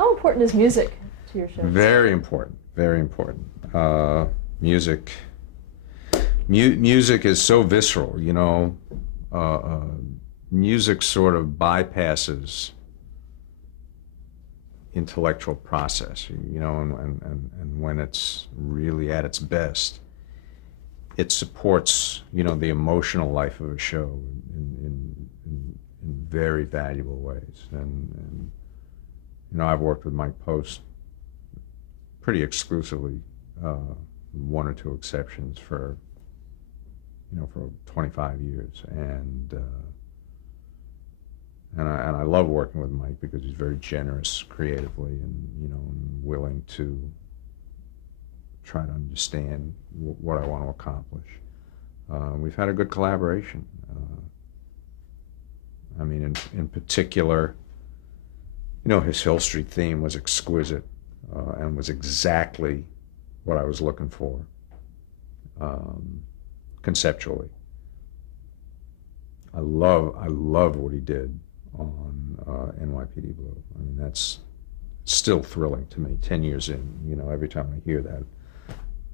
How important is music to your shows? Very important, very important. Music, music is so visceral, you know. Music sort of bypasses intellectual process, you know, and when it's really at its best, it supports, you know, the emotional life of a show in very valuable ways. And you know, I've worked with Mike Post pretty exclusively, one or two exceptions for, you know, for 25 years, and I love working with Mike because he's very generous creatively, and you know, and willing to try to understand what I want to accomplish. We've had a good collaboration. I mean, in particular, you know, his Hill Street theme was exquisite, and was exactly what I was looking for, conceptually. I love what he did on NYPD Blue. I mean, that's still thrilling to me. 10 years in, you know, every time I hear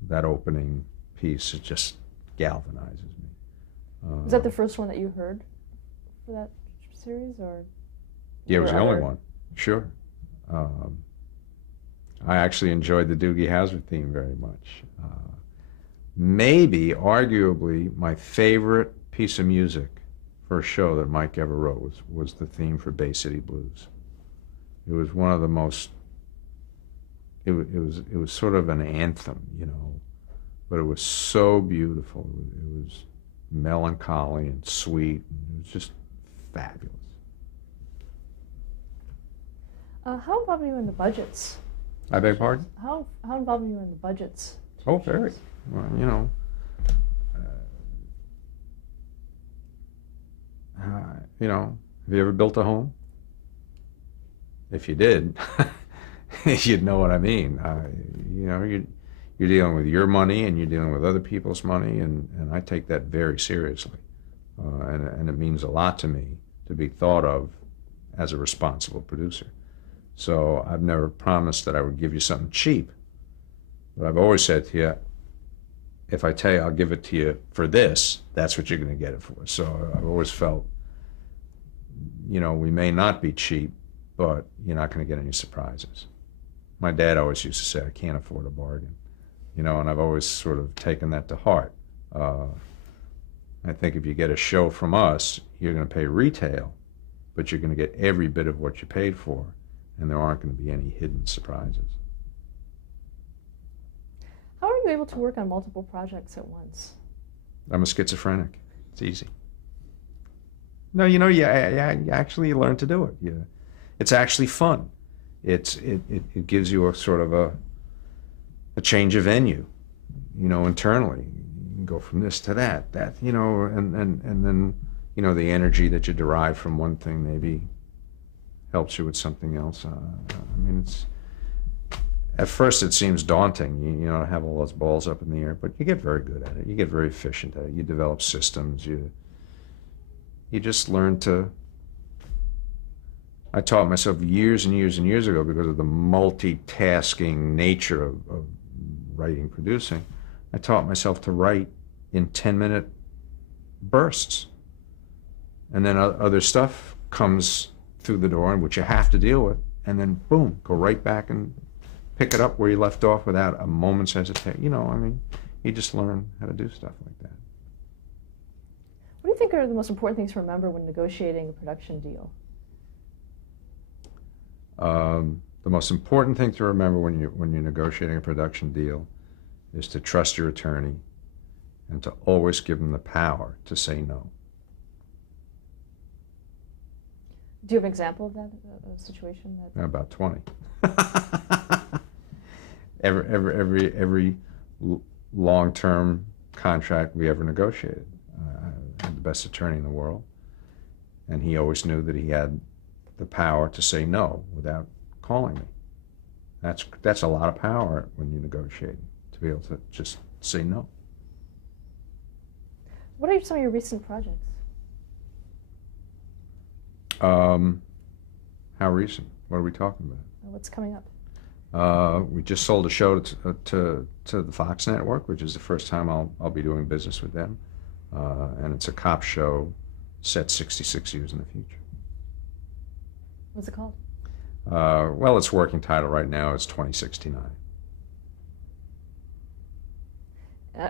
that opening piece, it just galvanizes me. Was that the first one that you heard for that series, or? Yeah, it was the only one. Sure. I actually enjoyed the Doogie Howser theme very much. Maybe, arguably, my favorite piece of music for a show that Mike ever wrote was the theme for Bay City Blues. It was one of the most, it was sort of an anthem, you know, but it was so beautiful. It was melancholy and sweet, and it was just fabulous. How involved are you in the budgets? I beg pardon? How involved are you in the budgets? Oh, very. Well, you know, have you ever built a home? If you did, you'd know what I mean. You know, you're dealing with your money, and you're dealing with other people's money, and I take that very seriously. And it means a lot to me to be thought of as a responsible producer. So I've never promised that I would give you something cheap, but I've always said to you, if I tell you I'll give it to you for this, that's what you're going to get it for. So I've always felt, you know, we may not be cheap, but you're not going to get any surprises. My dad always used to say, I can't afford a bargain, you know, and I've always sort of taken that to heart. I think if you get a show from us, you're going to pay retail, but you're going to get every bit of what you paid for, and there aren't going to be any hidden surprises. How are you able to work on multiple projects at once? I'm a schizophrenic. It's easy. No, you know, you actually learn to do it. It's actually fun. It gives you a sort of a change of venue, you know, internally. You can go from this to that, you know, and then, you know, the energy that you derive from one thing maybe helps you with something else. I mean, at first it seems daunting, you know, to have all those balls up in the air, but you get very good at it. You get very efficient at it. You develop systems. You just learn to. I taught myself years and years and years ago, because of the multitasking nature of writing, producing. I taught myself to write in 10-minute bursts, and then other stuff comes through the door, which you have to deal with, and then boom, go right back and pick it up where you left off without a moment's hesitation. You know, I mean, you just learn how to do stuff like that. What do you think are the most important things to remember when negotiating a production deal? The most important thing to remember when you're negotiating a production deal is to trust your attorney and to always give them the power to say no. Do you have an example of that, a situation that? About 20. every long-term contract we ever negotiated. I had the best attorney in the world, and he always knew that he had the power to say no without calling me. That's a lot of power when you're negotiating, to be able to just say no. What are some of your recent projects? How recent? What are we talking about? What's coming up? We just sold a show to the Fox network, which is the first time I'll be doing business with them. And it's a cop show set 66 years in the future. What's it called? Well, its working title right now is 2069.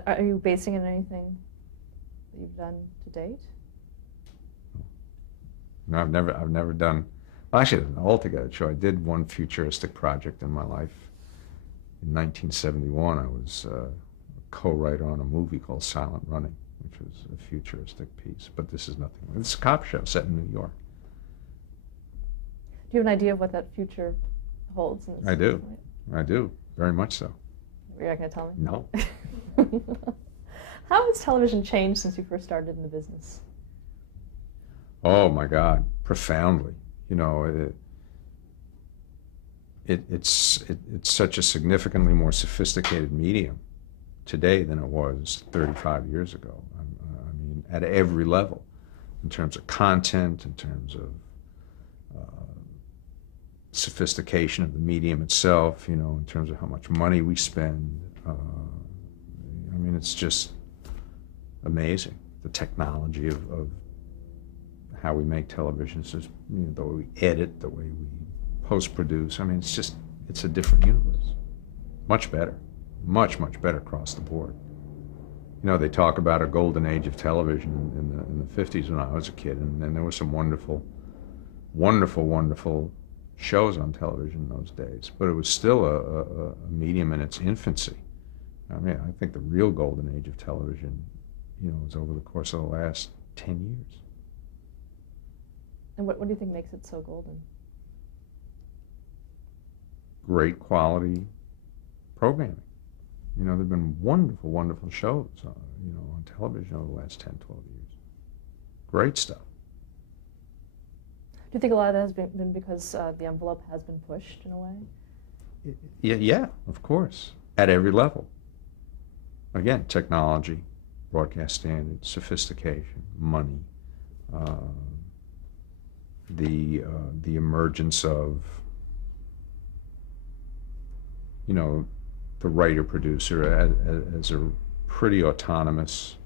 Are you basing it on anything that you've done to date? No, I've never done. Well, actually, an altogether show. I did one futuristic project in my life. In 1971, I was a co-writer on a movie called Silent Running, which was a futuristic piece. But this is nothing. It's a cop show set in New York. Do you have an idea of what that future holds? I do. I do. Very much so. You're not going to tell me? No. How has television changed since you first started in the business? Oh my God, profoundly. You know, it's such a significantly more sophisticated medium today than it was 35 years ago. I mean, at every level, in terms of content, in terms of sophistication of the medium itself, you know, in terms of how much money we spend. I mean, it's just amazing, the technology of how we make television. It's just, you know, the way we edit, the way we post-produce. I mean, it's a different universe. Much better. Much better across the board. You know, they talk about a golden age of television in the 50s when I was a kid, and there were some wonderful shows on television in those days, but it was still a medium in its infancy. I mean, I think the real golden age of television, you know, was over the course of the last 10 years. And what do you think makes it so golden? Great quality programming. You know, there have been wonderful shows, you know, on television over the last 10, 12 years. Great stuff. Do you think a lot of that has been because the envelope has been pushed in a way? Yeah, of course, at every level. Again, technology, broadcast standards, sophistication, money, the emergence of, you know, the writer-producer as a pretty autonomous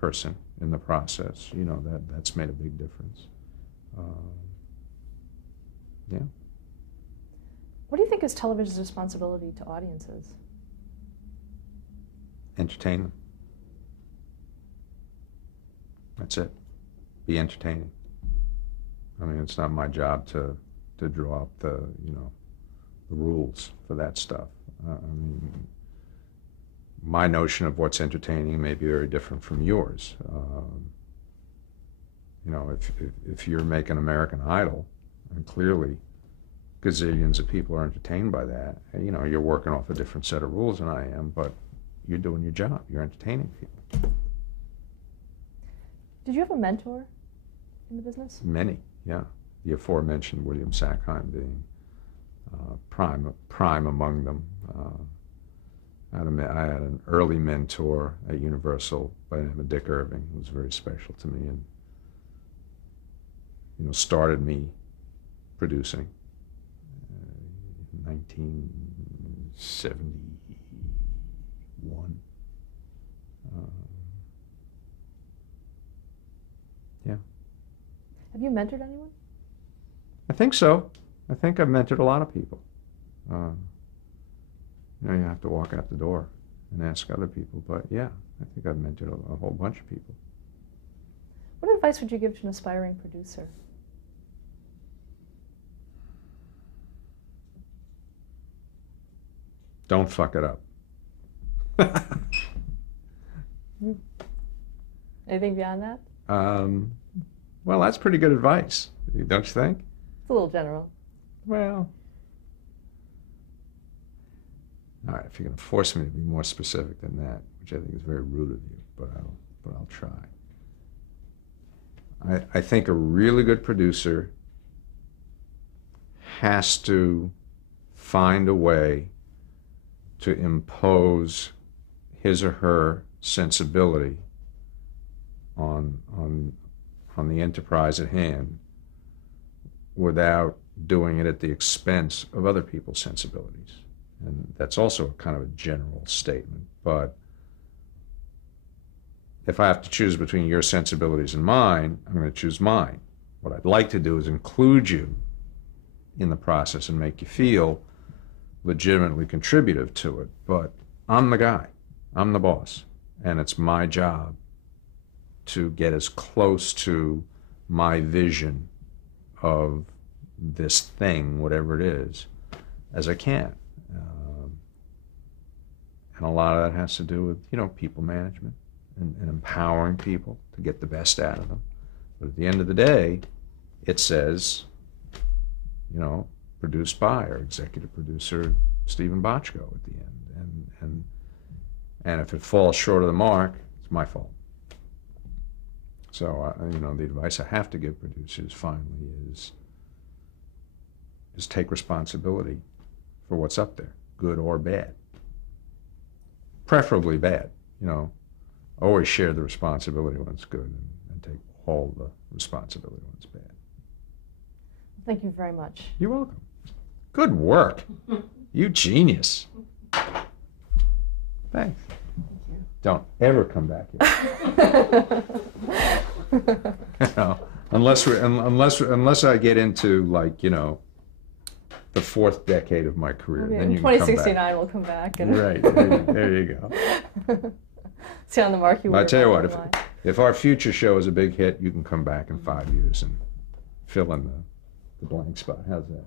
person in the process. You know, that's made a big difference. Yeah. What do you think is television's responsibility to audiences? Entertain them. That's it. Be entertaining. I mean, it's not my job to draw up the, you know, the rules for that stuff. I mean, my notion of what's entertaining may be very different from yours. You know, if you're making American Idol, and clearly gazillions of people are entertained by that, you know, you're working off a different set of rules than I am, but you're doing your job. You're entertaining people. Did you have a mentor in the business? Many, yeah. The aforementioned William Sackheim being prime among them. I had an early mentor at Universal by the name of Dick Irving, who was very special to me and, you know, started me producing in 1971. Yeah. Have you mentored anyone? I think so. I think I've mentored a lot of people. You know, you have to walk out the door and ask other people, but yeah, I think I've mentored a whole bunch of people. What advice would you give to an aspiring producer? Don't fuck it up. Anything beyond that? Well, that's pretty good advice, don't you think? It's a little general. Well, all right, if you're going to force me to be more specific than that, which I think is very rude of you, but I'll try. I think a really good producer has to find a way to impose his or her sensibility on the enterprise at hand without doing it at the expense of other people's sensibilities. And that's also kind of a general statement. But if I have to choose between your sensibilities and mine, I'm going to choose mine. What I'd like to do is include you in the process and make you feel legitimately contributive to it. But I'm the guy. I'm the boss. And it's my job to get as close to my vision of this thing, whatever it is, as I can. And a lot of that has to do with, people management and empowering people to get the best out of them. But at the end of the day, it says, produced by our executive producer, Stephen Bochco, at the end. And if it falls short of the mark, it's my fault. So, the advice I have to give producers finally is take responsibility for what's up there, good or bad. Preferably bad, Always share the responsibility when it's good and take all the responsibility when it's bad. Thank you very much. You're welcome. Good work. You genius. Thanks. Don't ever come back here. Unless I get into the fourth decade of my career, Okay, then you in can come 2069 back. we'll come back. And Right. There you go. see on the mark you But I were tell you down what, the line. if our future show is a big hit, you can come back in 5 years and fill in the blank spot. How's that?